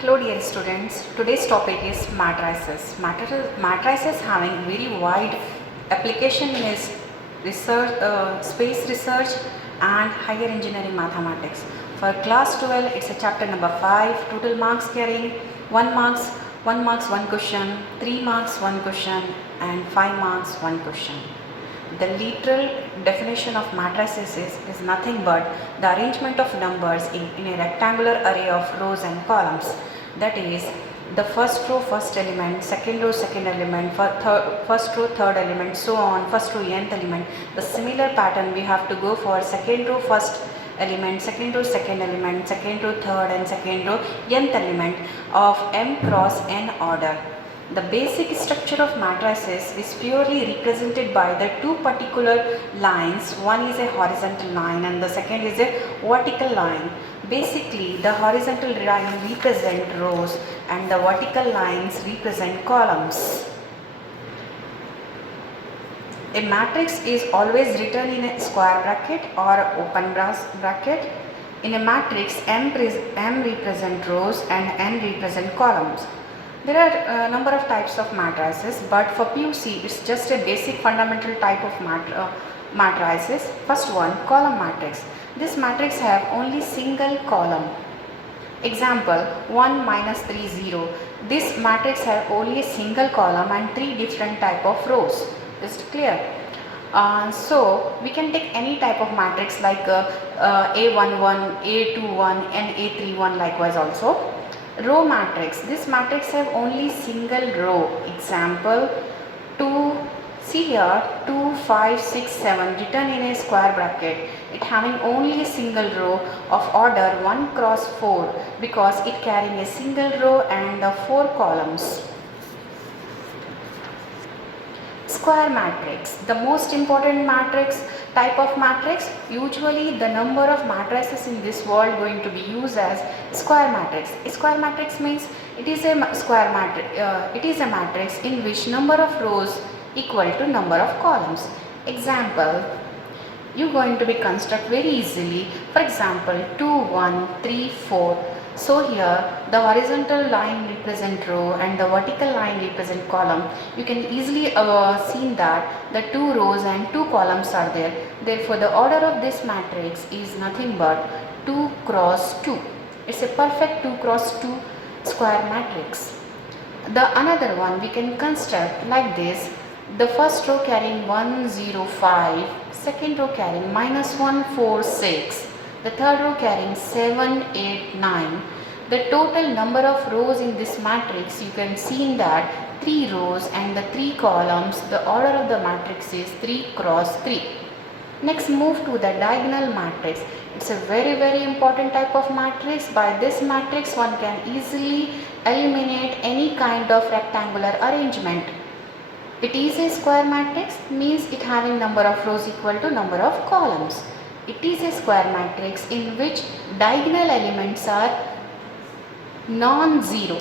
Hello dear students, today's topic is matrices. Matrices having very wide application in research, space research and higher engineering mathematics. For class 12 it's a chapter number 5, total marks carrying 1 marks, 1 question, 3 marks 1 question and 5 marks 1 question. The literal definition of matrices is nothing but the arrangement of numbers in a rectangular array of rows and columns. That is, the first row first element, second row second element, first row third element, so on, first row nth element. The similar pattern we have to go for second row first element, second row second element, second row third and second row nth element of m cross n order. The basic structure of matrices is purely represented by the two particular lines. One is a horizontal line and the second is a vertical line. Basically, the horizontal line represent rows and the vertical lines represent columns. A matrix is always written in a square bracket or open bracket. In a matrix, m represent rows and n represent columns. There are a number of types of matrices, but for PUC it's just a basic fundamental type of matrices. First one, column matrix. This matrix have only single column. Example 1 minus 3 0. This matrix have only a single column and 3 different type of rows. Is it clear? So we can take any type of matrix like A11, A21 and A31 likewise also. Row matrix. This matrix have only single row. Example 2. See here 2, 5, 6, 7 written in a square bracket. It having only a single row of order 1 cross 4 because it carrying a single row and 4 columns. Square matrix. The most important matrix type of matrix. Usually the number of matrices in this world going to be used as square matrix. A square matrix means it is a square matrix. It is a matrix in which number of rows equal to number of columns. Example, you going to be construct very easily. For example, 2, 1, 3, 4. So here the horizontal line represent row and the vertical line represent column. You can easily see that the 2 rows and 2 columns are there. Therefore, the order of this matrix is nothing but 2 cross 2. It's a perfect 2 cross 2 square matrix. The another one we can construct like this. The first row carrying 1, 0, 5, second row carrying minus 1, 4, 6, the third row carrying 7, 8, 9. The total number of rows in this matrix, you can see in that 3 rows and the 3 columns. The order of the matrix is 3 cross 3. Next, move to the diagonal matrix. It's a very important type of matrix. By this matrix, one can easily eliminate any kind of rectangular arrangement. It is a square matrix, means it having number of rows equal to number of columns. It is a square matrix in which diagonal elements are non-zero.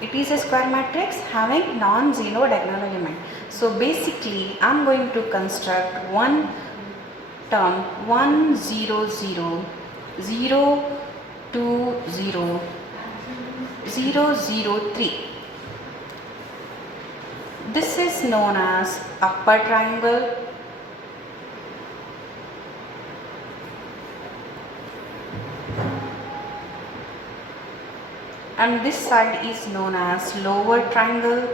It is a square matrix having non-zero diagonal element. So basically I am going to construct one term 1 0 0 0 2 0 0 0 3. This is known as upper triangle, and this side is known as lower triangle.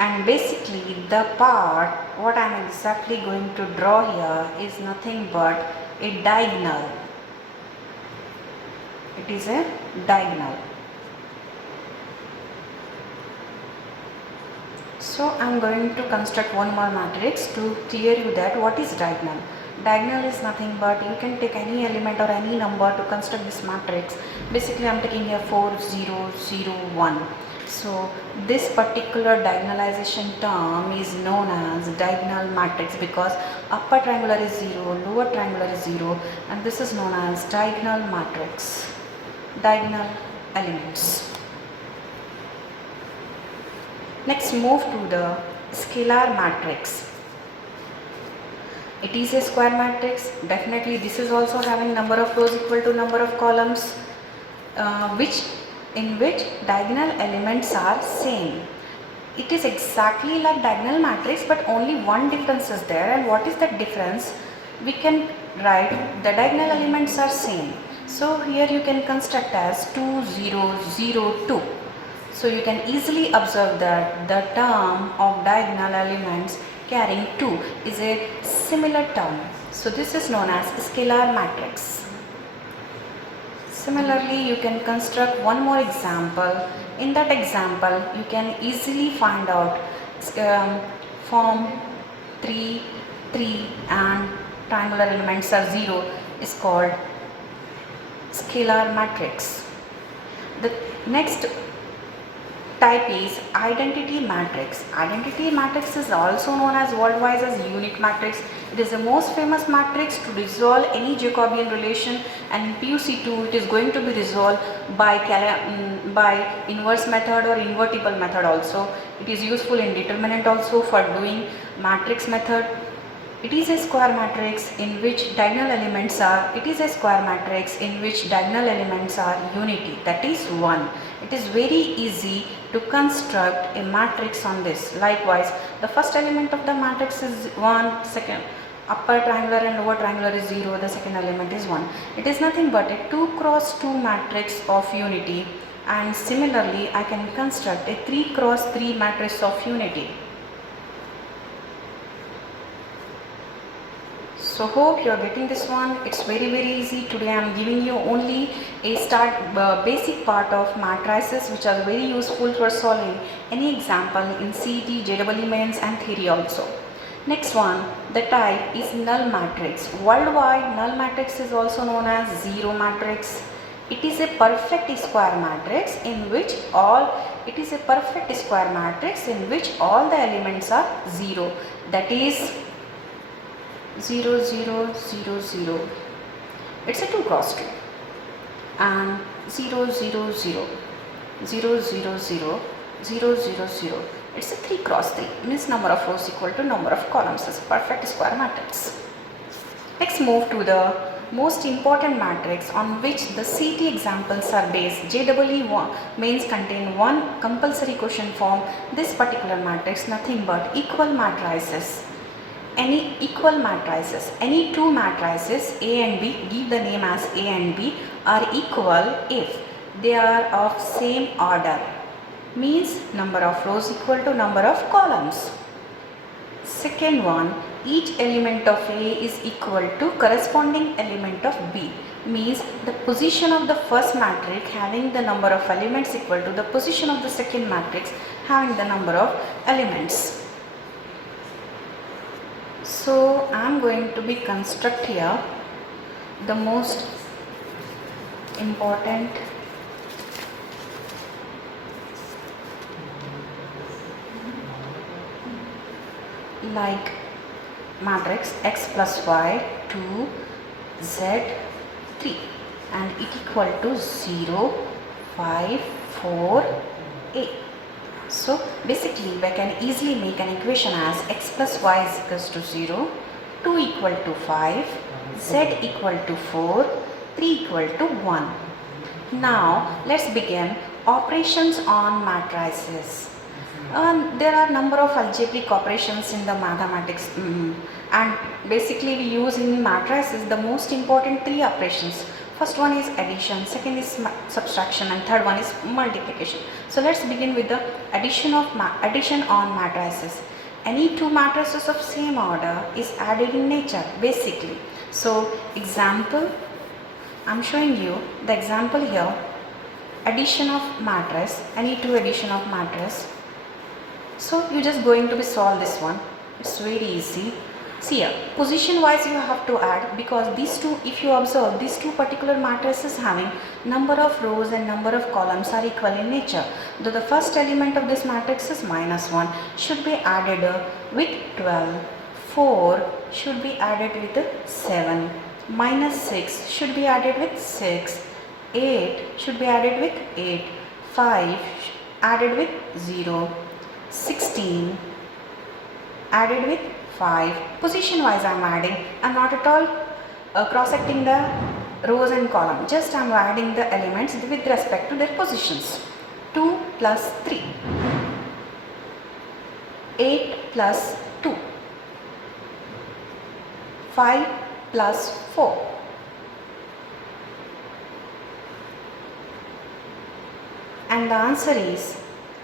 And basically the part what I am exactly going to draw here is nothing but a diagonal. It is a diagonal. So I am going to construct one more matrix to clear you that what is diagonal. Diagonal is nothing but you can take any element or any number to construct this matrix. Basically I am taking here 4 0 0 1. So this particular diagonalization term is known as diagonal matrix because upper triangular is 0, lower triangular is 0, and this is known as diagonal matrix, diagonal elements. Next, move to the scalar matrix. It is a square matrix. Definitely this is also having number of rows equal to number of columns, in which diagonal elements are same. It is exactly like diagonal matrix, but only one difference is there. And what is that difference? We can write the diagonal elements are same. So here you can construct as 2 0 0 2. So you can easily observe that the term of diagonal elements carrying 2 is a similar term. So this is known as scalar matrix. Similarly, you can construct one more example. In that example, you can easily find out form 3, 3 and triangular elements are 0 is called scalar matrix. The next type is identity matrix. Identity matrix is also known as worldwide as unit matrix. It is the most famous matrix to resolve any Jacobian relation, and in PUC2 it is going to be resolved by inverse method or invertible method also. It is useful in determinant also for doing matrix method. It is a square matrix in which diagonal elements are, unity, that is 1. It is very easy to construct a matrix on this. Likewise, the first element of the matrix is 1, second upper triangular and lower triangular is 0, the second element is 1. It is nothing but a 2 cross 2 matrix of unity, and similarly I can construct a 3 cross 3 matrix of unity. So hope you are getting this one. It's very easy. Today I am giving you only a basic part of matrices, which are very useful for solving any example in CET, JEE mains and theory also. Next one, the type is null matrix. Worldwide, null matrix is also known as zero matrix. It is a perfect square matrix in which all the elements are 0. That is 0 0 0 0. It's a 2 cross 2, and 0 0 0 0 0 0 0 0 0. It's a 3 cross 3, means number of rows equal to number of columns. It's a perfect square matrix. Let's move to the most important matrix on which the CET examples are based. JEE mains contain one compulsory question form. This particular matrix nothing but equal matrices. Any two matrices A and B, give the name as A and B, are equal if they are of same order, means number of rows equal to number of columns. Second one, each element of A is equal to corresponding element of B, means the position of the first matrix having the number of elements equal to the position of the second matrix having the number of elements. So I am going to be construct here the most important like matrix x plus y 2 z 3 and it equal to 0 5 4 a. So basically we can easily make an equation as x plus y is equals to 0, 2 equal to 5, z equal to 4, 3 equal to 1. Now let's begin operations on matrices. There are number of algebraic operations in the mathematics, and basically we use in matrices the most important 3 operations. First one is addition, second is subtraction, and third one is multiplication. So let's begin with the addition on matrices. Any two matrices of same order is added in nature basically. So example, I'm showing you the example here. Addition of matrix, any two addition of matrix. So you just going to be solve this one. It's very easy. See here, position wise you have to add, because these two, if you observe, these two particular matrices having number of rows and number of columns are equal in nature. Though the first element of this matrix is -1 should be added with 12, 4 should be added with 7, -6 should be added with 6, 8 should be added with 8, 5 added with 0, 16 added with 5. Position wise I am adding. I am not at all cross-secting the rows and column. Just I am adding the elements with respect to their positions. 2 plus 3. 8 plus 2. 5 plus 4. And the answer is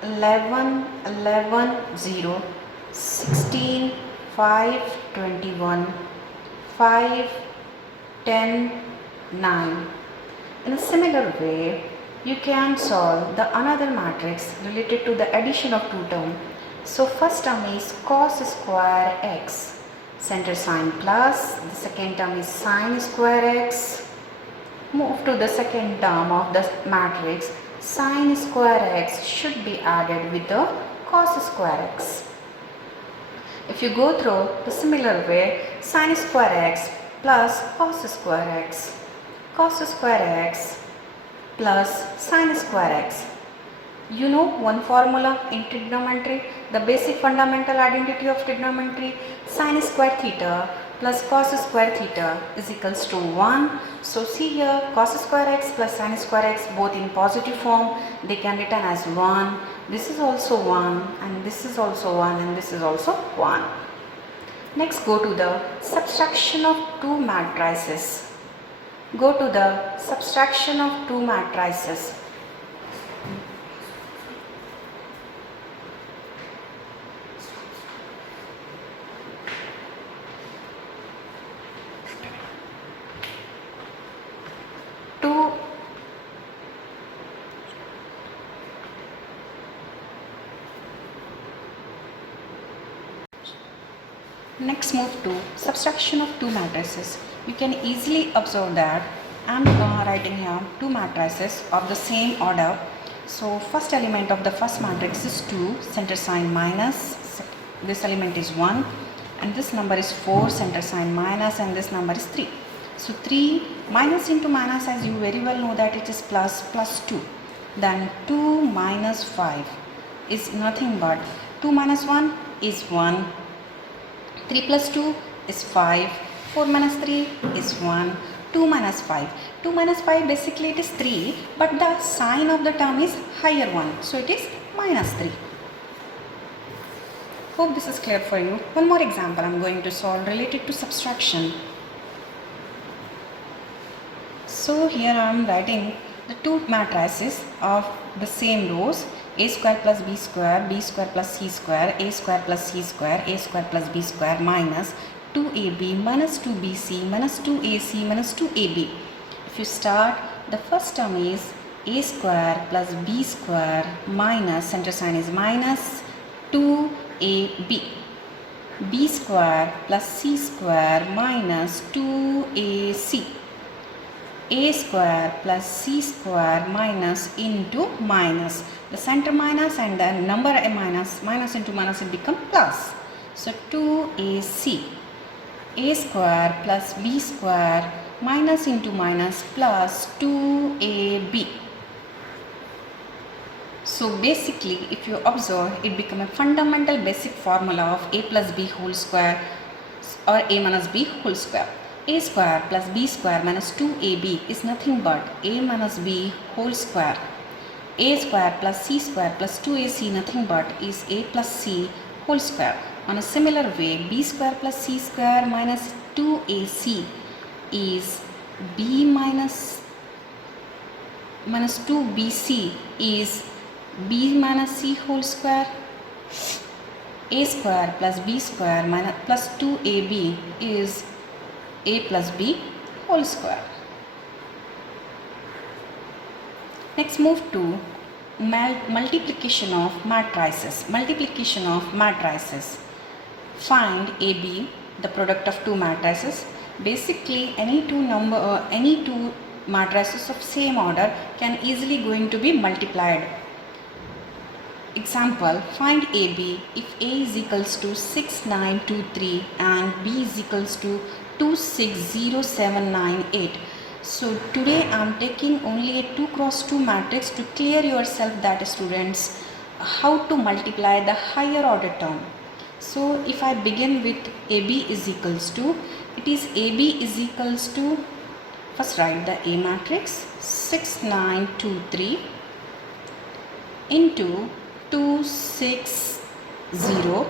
11, 11, 0, 16, 5, 21, 5, 10, 9. In a similar way, you can solve the another matrix related to the addition of two terms. So first term is cos square x, center sign plus, the second term is sin square x. Move to the second term of the matrix. Sin square x should be added with the cos square x. If you go through the similar way, sin square x plus cos square x plus sin square x. You know one formula in trigonometry, the basic fundamental identity of trigonometry, sin square theta plus cos square theta is equals to 1. So see here, cos square x plus sin square x both in positive form, they can written as 1. This is also 1 and this is also 1 and this is also 1. Next go to the subtraction of two matrices. Go to the subtraction of two matrices. Next move to subtraction of two matrices. You can easily observe that I am writing here two matrices of the same order. So first element of the first matrix is 2, center sign minus, this element is 1 and this number is 4, center sign minus, and this number is 3. So 3 minus into minus, as you very well know that it is plus, plus 2. Then 2 minus 5 is nothing but 2 minus 1 is 1. 3 plus 2 is 5, 4 minus 3 is 1, 2 minus 5. 2 minus 5 basically it is 3, but the sign of the term is higher one, so it is minus 3. Hope this is clear for you. One more example I am going to solve related to subtraction. So here I am writing the two matrices of the same rows, a square plus b square plus c square, a square plus c square, a square plus b square minus 2ab minus 2bc minus 2ac minus 2ab. If you start, the first term is a square plus b square minus, center sign is minus, 2ab, b square plus c square minus 2ac, a square plus c square minus into minus, the center minus and the number a minus, minus into minus it become plus. So 2ac, a square plus b square minus into minus plus 2ab. So basically if you observe, it become a fundamental basic formula of a plus b whole square or a minus b whole square. A square plus b square minus 2ab is nothing but a minus b whole square. A square plus c square plus 2ac nothing but is a plus c whole square. On a similar way, b square plus c square minus 2ac is b minus 2bc is b minus c whole square. A square plus b square minus plus 2ab is a plus b whole square. Next move to multiplication of matrices. Multiplication of matrices. Find AB, the product of two matrices. Basically any two matrices of same order can easily going to be multiplied. Example, find AB if A is equals to 6923 and B is equals to 260798. So today I am taking only a 2 cross 2 matrix to clear yourself that students how to multiply the higher order term. So if I begin with AB is equals to, it is AB is equals to, first write the A matrix 6 9 2 3 into 2 6 0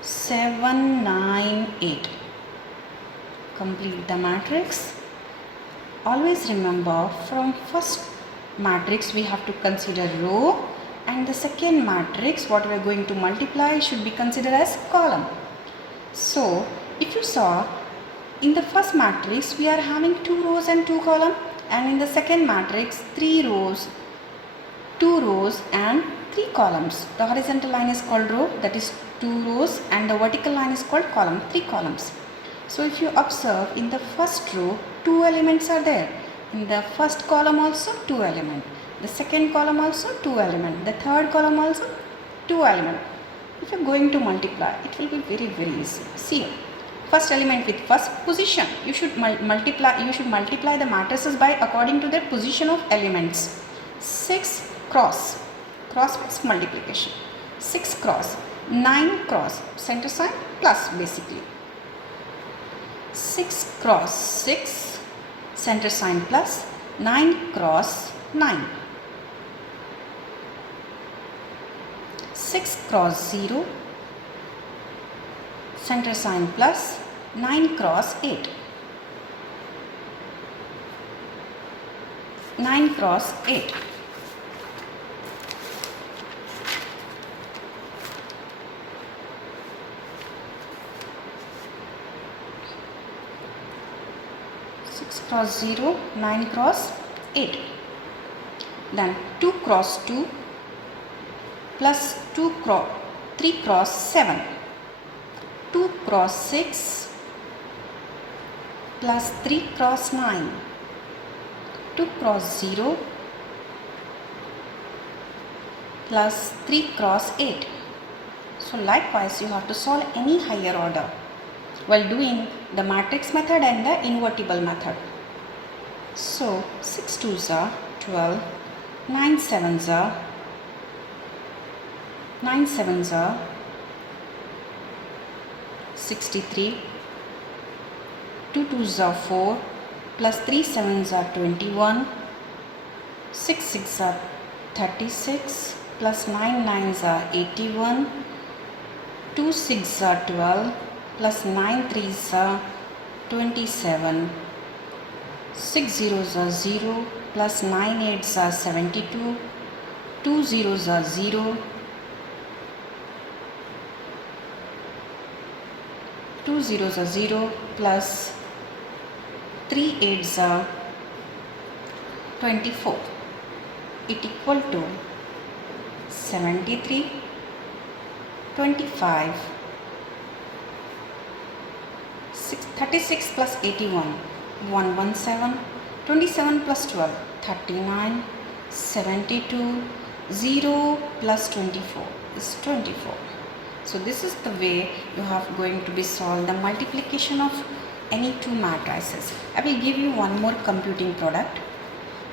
7 9 8. Complete the matrix. Always remember, from first matrix we have to consider row, and the second matrix what we are going to multiply should be considered as column. So if you saw, in the first matrix we are having 2 rows and 2 columns, and in the second matrix 3 rows, 2 rows and 3 columns. The horizontal line is called row, that is 2 rows, and the vertical line is called column, 3 columns. So if you observe, in the first row 2 elements are there, in the first column also 2 elements, the second column also 2 elements, the third column also 2 elements. If you are going to multiply, it will be very easy. See, first element with first position, you should multiply the matrices by according to their position of elements. 6 cross means multiplication, 6 cross, 9 cross, center sign plus, basically 6 cross 6, center sign plus, 9 cross 9, 6 cross 0, center sign plus, 9 cross 8, 9 cross 8. Cross 0, 9 cross 8. Then 2 cross 2 plus 3 cross 7. 2 cross 6 plus 3 cross 9. 2 cross 0 plus 3 cross 8. So likewise you have to solve any higher order while doing the matrix method and the invertible method. So 6 2s are 12, 9 7s are 63, 2 2s are 4 plus 3 7s are 21, 6 6 are 36 plus 9 9s are 81, 2 6 are 12 plus 9 3s are 27, 6 zeros are 0 plus 9 8s are 72, 2 zeros are 0, 2 zeros are 0 plus 3 8s are 24. It equal to 73, 25, 36 plus 81, 117, 27 plus 12, 39, 72, 0 plus 24 is 24. So this is the way you have going to be solve the multiplication of any two matrices. I will give you one more computing product.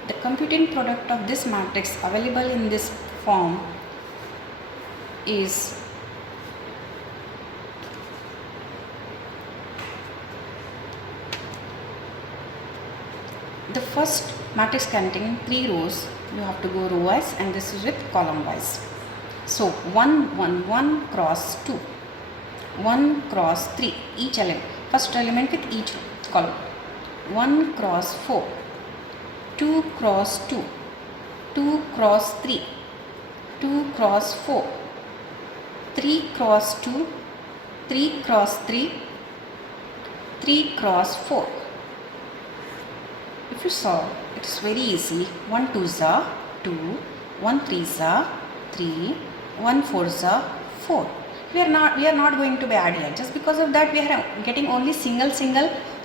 The computing product of this matrix available in this form is the first matrix containing 3 rows. You have to go row wise, and this is with column wise. So 1 1 1 cross 2, 1 cross 3, each element, first element with each column. 1 cross 4, 2 cross 2, 2 cross 3, 2 cross 4, 3 cross 2, 3 cross 3, 3 cross 4. If you solve, it is very easy. 1 2s are 2, 1 3s are 3, 1 4s are 4. We are not going to be adding here. Just because of that, we are getting only single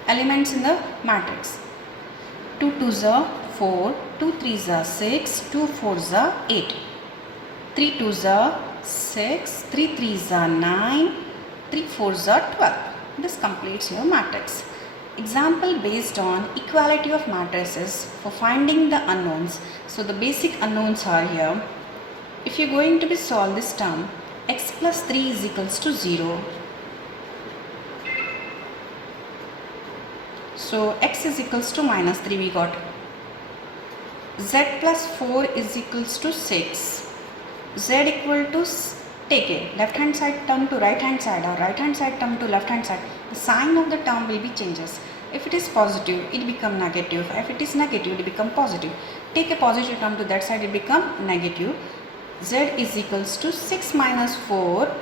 elements in the matrix. 2 2s are 4, 2 3s are 6, 2 4s are 8, 3 2s are 6, 3 3s are 9, 3 4s are 12. This completes your matrix. Example based on equality of matrices for finding the unknowns. So the basic unknowns are here. If you're going to be solve this term, x plus 3 is equals to 0. So x is equals to minus 3 we got. Z plus 4 is equals to 6. Z equal to, take a left hand side term to right hand side or right hand side term to left hand side. The sign of the term will be changes. If it is positive, it become negative. If it is negative, it become positive. Take a positive term to that side, it become negative. Z is equals to 6 minus 4.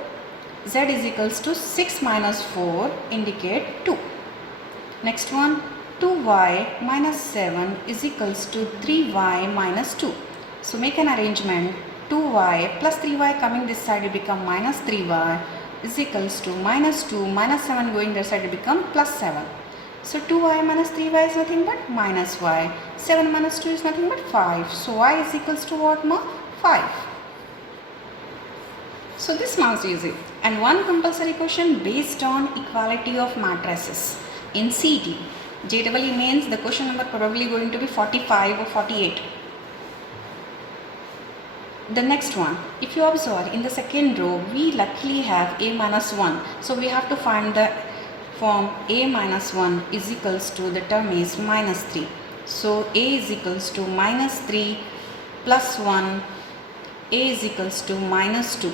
Z is equals to 6 minus 4 indicate 2. Next one, 2y minus 7 is equals to 3y minus 2. So make an arrangement. 2y plus 3y coming this side will become minus 3y is equals to minus 2 minus 7 going this side will become plus 7. So 2y minus 3y is nothing but minus y. 7 minus 2 is nothing but 5. So y is equals to what more? 5. So this sounds easy. And one compulsory question based on equality of matrices in CET. JEE means the question number probably going to be 45 or 48. The next one, if you observe in the second row, we luckily have a minus 1. So we have to find the form a minus 1 is equals to, the term is minus 3. So a is equals to minus 3 plus 1, a is equals to minus 2.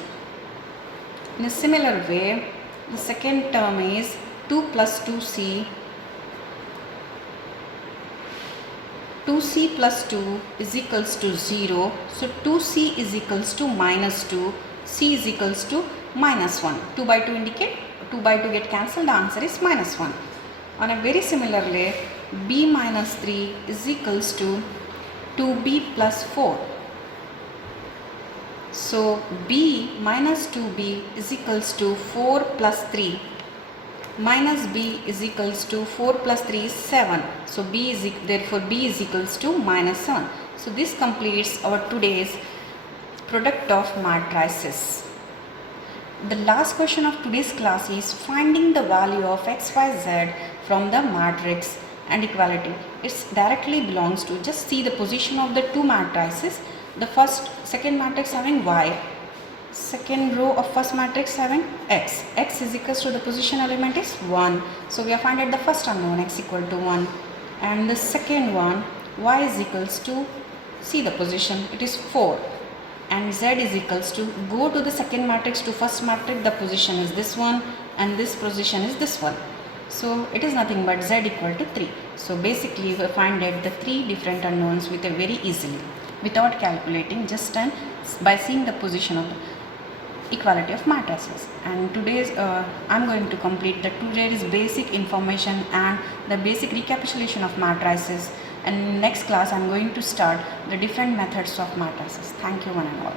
In a similar way, the second term is 2 plus 2c. 2c plus 2 is equals to 0. So 2c is equals to minus 2. C is equals to minus 1. 2 by 2 indicate, 2 by 2 get cancelled, the answer is minus 1. On a very similar way, b minus 3 is equals to 2b plus 4. So b minus 2b is equals to 4 plus 3. Minus b is equals to 4 plus 3 is 7. So therefore b is equals to minus 7. So this completes our today's product of matrices. The last question of today's class is finding the value of x, y, z from the matrix and equality. It directly belongs to, just see the position of the two matrices. The second matrix having y. Second row of first matrix having x. X is equals to, the position element is 1. So we have found out the first unknown, x equal to 1. And the second one, y is equals to, see the position, it is 4. And z is equals to, go to the second matrix to first matrix, the position is this one and this position is this one. So it is nothing but z equal to 3. So basically we find out the three different unknowns with a very easily, without calculating, just by seeing the position of the equality of matrices. And today's I'm going to complete the today's basic information and the basic recapitulation of matrices, and next class I'm going to start the different methods of matrices. Thank you one and all.